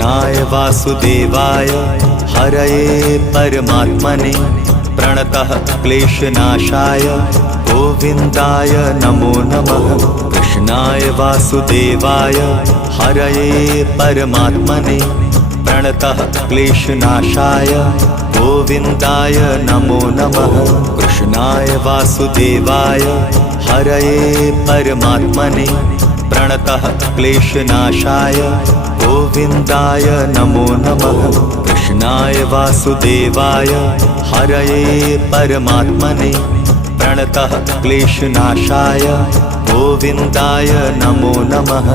कृष्णाय वासुदेवाय हरये परमात्मने प्रणतः क्लेशनाशाय गोविन्दाय नमो नमः। कृष्णाय वासुदेवाय हरये परमात्मने प्रणतः क्लेशनाशाय गोविन्दाय नमो नमः। कृष्णाय वासुदेवाय हरये परमात्मने प्रणतः क्लेशनाशाय गोविन्दाय नमो नमः। कृष्णाय वासुदेवाय हरये परमात्मने प्रणतः क्लेशनाशाय गोविन्दाय नमो नमः।